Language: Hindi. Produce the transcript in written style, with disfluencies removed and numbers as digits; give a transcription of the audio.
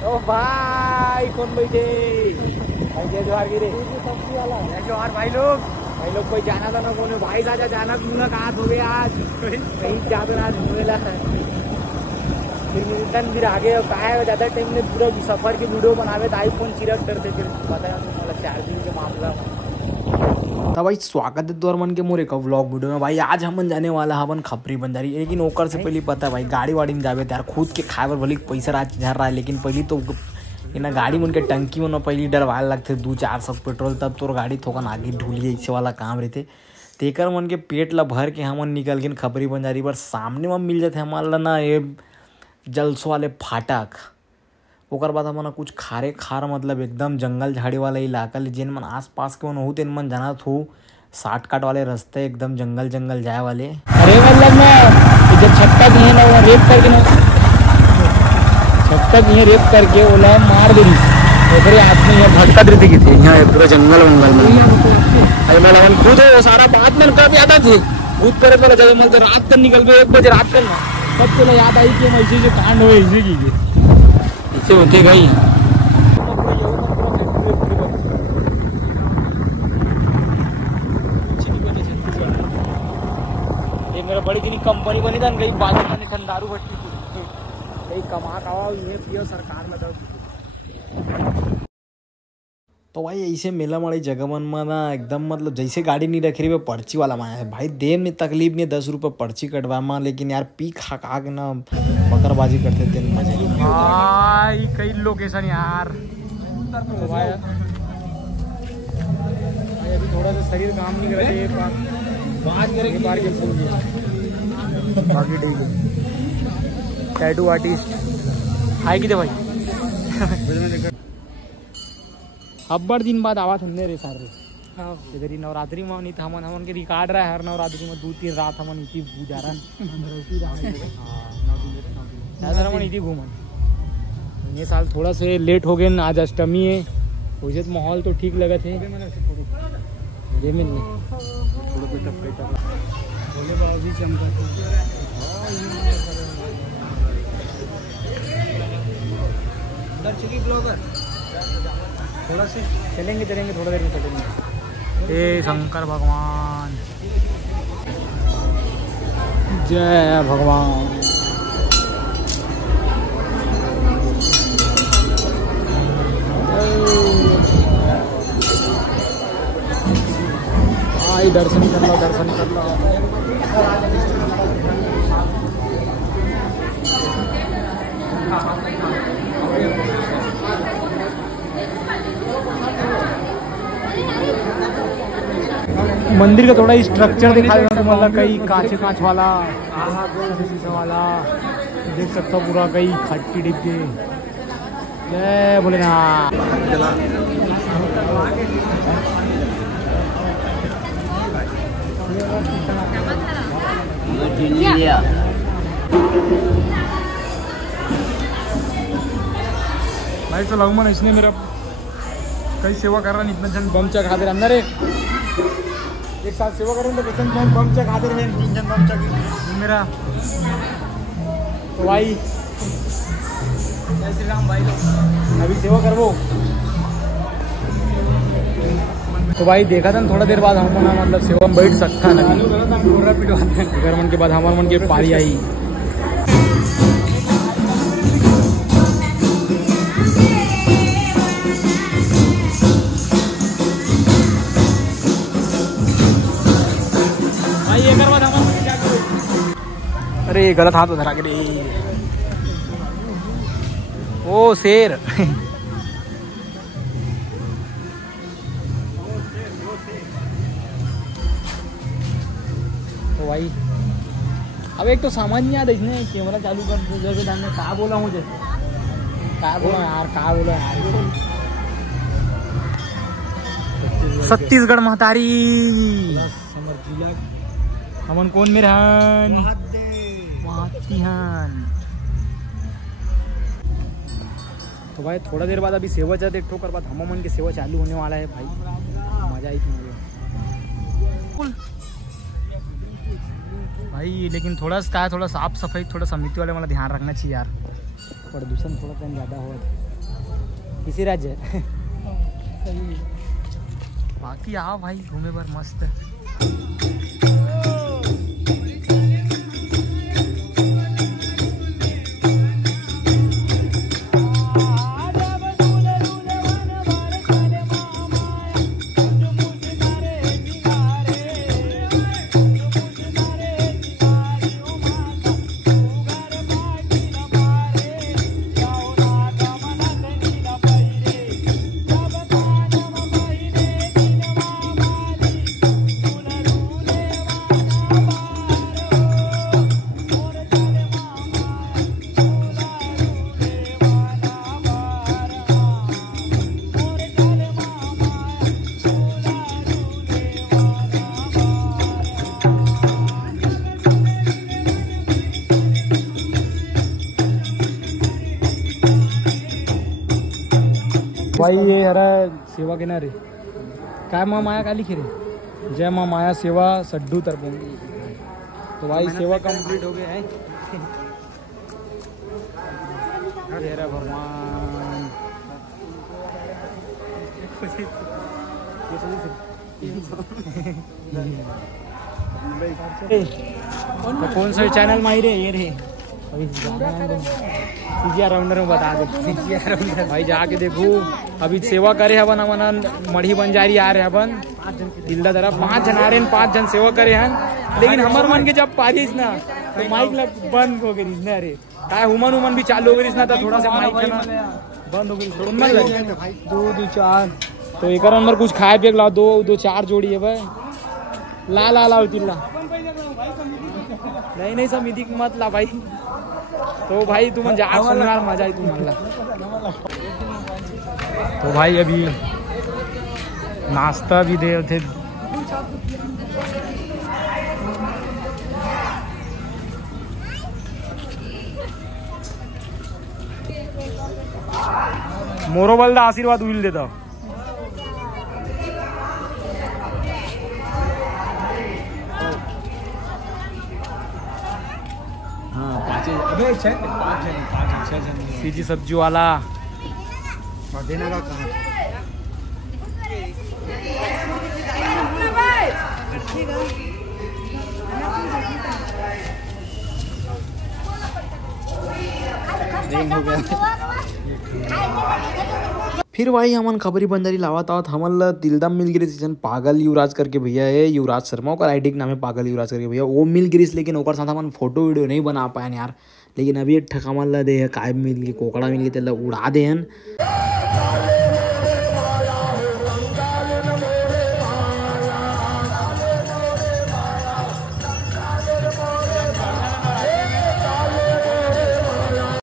ओ भाई कौन बैठे भाई जय जोहार गिरे सब्जी वाला जय जोहार भाई लोग कोई जाना था ना बोले भाई साजा जाना पीना कहाँ हो गया आज कहीं जादू आज घूमेला फिर रिटर्न फिर आगे काय ज्यादा टाइम ने पूरा सफर की वीडियो बनावे तो आईफोन चिरक करते फिर पता है तुम्हाला चार्जिंग के मामला तो भाई स्वागत है द्वार मन के मोरे का व्लॉग वीडियो में। भाई आज हम जाने वाला हवन खपरी बंजारी, लेकिन ओकर से पहले पता है भाई गाड़ी वाड़ी में जावे यार खुद के खाए भले पैसा रात झर रहा है, लेकिन पहले तो ना गाड़ी मन के टंकी में पहले डरवाए लगते 2-400 पेट्रोल, तब तो गाड़ी थोड़ा आगे ढूलिए ऐसे वाला काम रहते। तेकर मन के पेट ला भर के हमन निकल गए खपरी बंजारी पर। सामने में मिल जाते हमारा ना ये जलसो वाले फाटक, ओकर बाद हमन कुछ खारे खार मतलब एकदम जंगल झाड़ी वाला इलाका ले जेन मन आस पास के मन हो तेन मन जाना थो शॉर्टकट वाले रास्ते एकदम जंगल जाए वाले। अरे मतलब मैं जब छत्ता दिए ना वो रेप करके ना छत्ता दिए रेप करके ओला मार दे ओकरे हाथ में ये भटका देते की थे यहां पूरा जंगल में। अरे मैं खुद वो सारा बात में कर याद थे भूत करे वाला जगह मतलब रात कर निकल गए 1 बजे रात करना तब चलो याद आई कि हम ऐसे जो कांड हुए इसी की इससे होते गई। ये मेरा बड़ी दिन कंपनी बनी था कहीं बाजू में ठंडारू भट्टी कहीं कमा ये पियो सरकार में दो। तो भाई ऐसे मेला माड़ी जगह मन में ना एकदम मतलब जैसे गाड़ी नहीं रख रही पर्ची वाला माया है भाई। दे में तकलीफ नहीं 10 रुपये पर्ची कटवा में, लेकिन यार पी खा के ना बकरबाजी करते थे मजे भाई। कई लोकेशन यार तो भाई अभी थोड़ा सा शरीर काम नहीं कर रहे बात करेंगे बार के फूल बाकी ठीक है। टैटू आर्टिस्ट हाय कि भाई अब्बड़ दिन बाद आवाज हमने रे सारे इधर ही नवरात्रि में नहीं था हमन के रिकॉर्ड रहा है हर नवरात्रि में 2-3 रात हमन इसी गुजारा हमन इसी घूमन। ये साल थोड़ा से लेट हो गए, आज अष्टमी है वैसे तो माहौल तो ठीक लगा थे थोड़ा से चलेंगे थोड़ा देर में चलेंगे। हे शंकर भगवान जय भगवान। आई दर्शन कर लो मंदिर का थोड़ा स्ट्रक्चर दिखाई मतलब कई कांच वाला शीशा वाला देख सकते हो पूरा कई खट्टी डिब्बे। जय भोलेनाथ। भाई तो लगमन इसने मेरा कई सेवा कर रहा नहीं इतना जन बमचा खाते अंदर एक साथ सेवा करूँ तो किचन में बमचा खाते रहे 3 जन बमचा मेरा। तो भाई जय श्री राम भाई अभी सेवा करवो। तो भाई देखा था थोड़ा देर बाद हम मतलब सेवा में बैठ सकता ना अगर मन के बाद हमारे मन के पारी आई। अरे गलत हाथ उधरा के ओ शेर तो भाई अब एक तो समझ नहीं आता इसने कैमरा चालू कर जगह डालने कहा बोला मुझे कहा बोला यार छत्तीसगढ़ महतारी हमन कौन में रहन तो भाई थोड़ा देर बाद अभी सेवा जा देखो कर बाद हम मन की सेवा चालू होने वाला है भाई। मजा आई थी भाई, लेकिन थोड़ा साफ सफाई थोड़ा समिति वाले मतलब ध्यान रखना चाहिए यार, प्रदूषण थोड़ा कम ज़्यादा हो। किसी राज्य बाकी आओ भाई घूमे पर मस्त है। भाई ये हरा सेवा के ना रे काय माँ माया का लिखे रे जय माँ माया सेवा सड्डू तरपों। तो भाई सेवा कंप्लीट हो गया है। तेरा भगवान तो कौन सा चैनल माही रे ये रे अभी सीजीआर राउंडर में बता दे सीजीआर राउंडर भाई जाके देखो। अभी सेवा करे हवन अपन मढ़ी बंजारी आ रहे अपन दिल्ला तरफ 5 जन आ रहे हैं 5 जन सेवा करे हैं। लेकिन हमार मन के जब पारिस ना तो माइक बंद हो गई ना रे काय हुमन उमन भी चालू हो गई ना तो थोड़ा सा माइक बंद हो गई दो 4 तो एक अंदर कुछ खाए पिए लाओ 2 4 जोड़ी है भाई ला तिल्ला नहीं सब मिदी मत ला भाई। तो भाई तुम जा सुनना मजा आई तुम्हारा। तो भाई अभी नाश्ता भी दे थे मोरोबल दा आशीर्वाद उल देता सीजी सब्जी वाला देना का कहाँ हो गया। फिर भाई हमन खबरी बंदरी लावत आवत हमन दिलदम मिल गिरिस जन पागल युवराज करके भैया है युवराज शर्मा ओकर आईडी के नाम है पागल युवराज करके भैया वो मिल गिरिस। लेकिन ओकर साथ हमन फोटो वीडियो नहीं बना पाए यार। लेकिन अभी ठका मन ला दे काय मिल गई कोकड़ा मिल गई तेला उड़ा दे।